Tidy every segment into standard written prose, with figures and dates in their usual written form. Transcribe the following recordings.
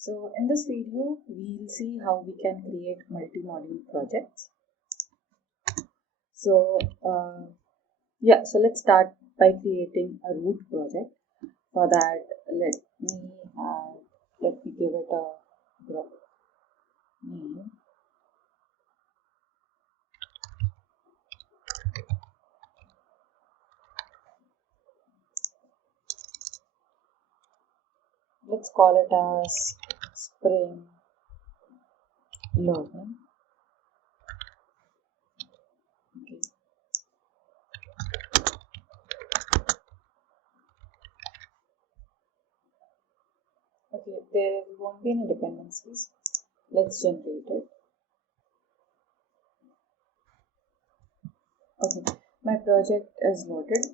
So in this video, we'll see how we can create multi-module projects. So so let's start by creating a root project. For that, let me give it a group name. Let's call it as Spring Learning. Okay. Okay, there won't be any dependencies. Let's generate it. Okay, my project is loaded.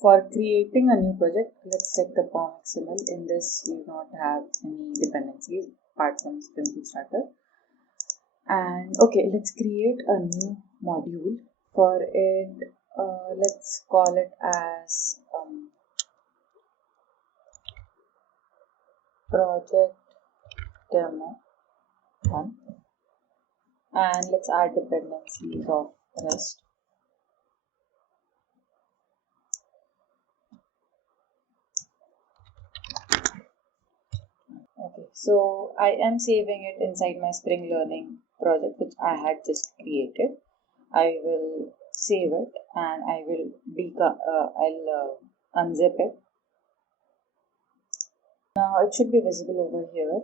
For creating a new project, let's check the form XML. In this, we do not have any dependencies apart from Spring Starter. And okay, let's create a new module. For it, let's call it as project demo 1, and let's add dependencies of REST. Okay, so I am saving it inside my Spring Learning project which I had just created. I will save it and I will unzip it. Now it should be visible over here.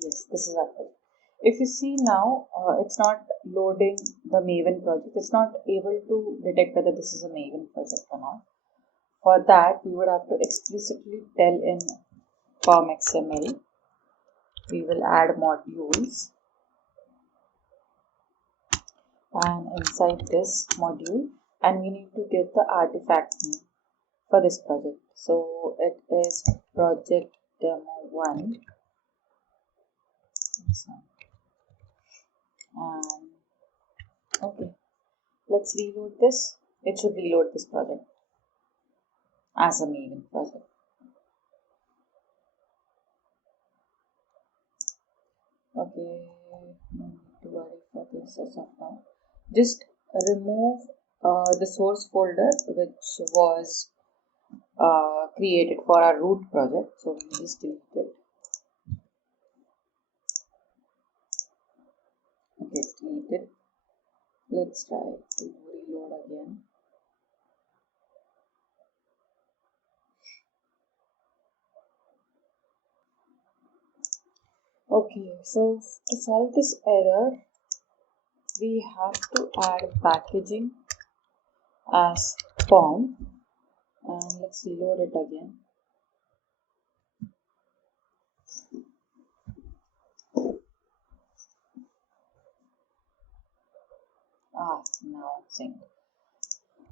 Yes, this is Apple. If you see now, it's not loading the Maven project. It's not able to detect whether this is a Maven project or not. For that, we would have to explicitly tell in form XML. We will add modules, and inside this module, and we need to give the artifact name for this project. So it is project demo 1. And okay, let's reload this. It should reload this project as a Maven project. Okay, no need to worry for this as of now. Just remove the source folder which was created for our root project. So we just delete it. Okay, it's deleted. Let's try to reload again. Okay, so to solve this error, we have to add packaging as form, and let's reload it again. Now it's synced.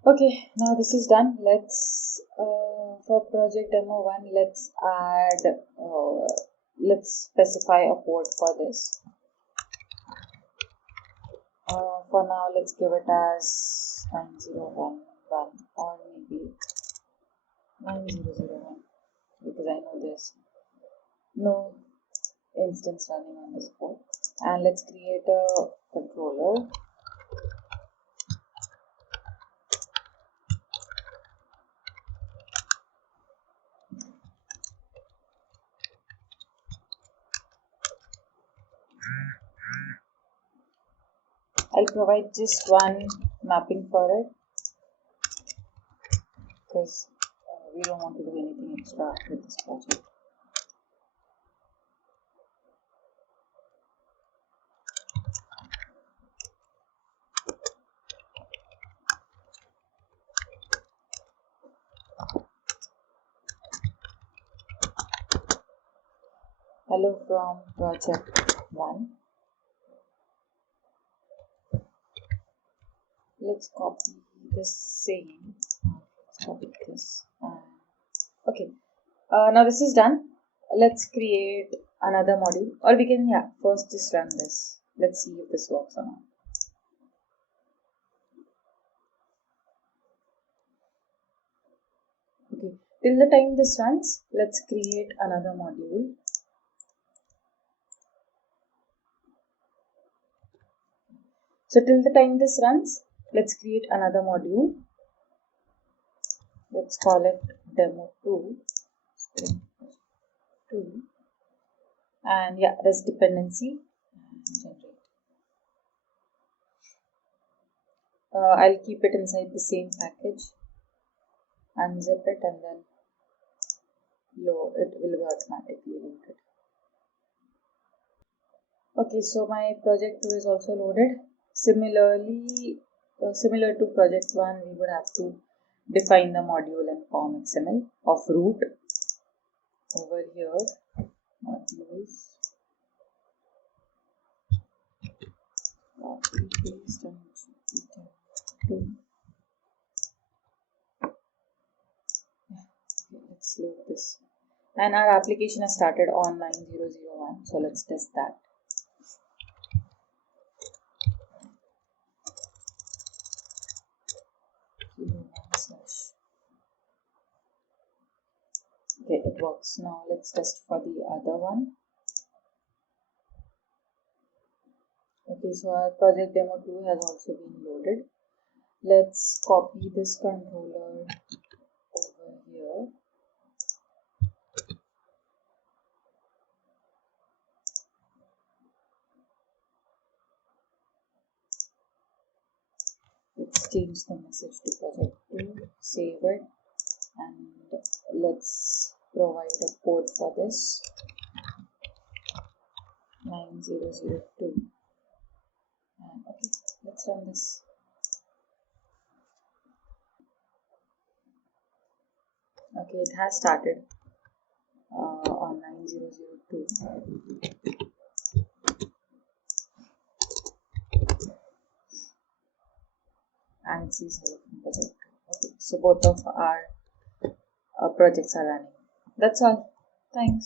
Okay, now this is done. Let's for project demo 1, let's add let's specify a port for this. For now, let's give it as 9011 or maybe 9001, because I know there's no instance running on this port. And let's create a controller. I'll provide just one mapping for it because we don't want to do anything extra with this project. Hello from project 1. Let's copy the same. Let's copy this. Okay. Now this is done. Let's create another module, or we can first just run this. Let's see if this works or not. Okay. Till the time this runs, let's create another module. So till the time this runs, let's create another module. Let's call it demo2. And yeah, REST dependency and generate. I'll keep it inside the same package, unzip it, and then load. It will be automatically loaded. Okay, so my project 2 is also loaded. Similarly, similar to project 1, we would have to define the module in form XML of root. Over here, modules, copy, paste, and two. Okay, let's load this. And our application has started on 9001, so let's test that. Okay, it works. Now let's test for the other one. Okay, so our project demo 2 has also been loaded. Let's copy this controller over here. Let's change the message to project 2, save it, and let's provide a port for this 9002. And okay, let's run this. Okay, it has started on 9002. And it says hello from project 2. Okay, so both of our projects are running. That's all. Thanks.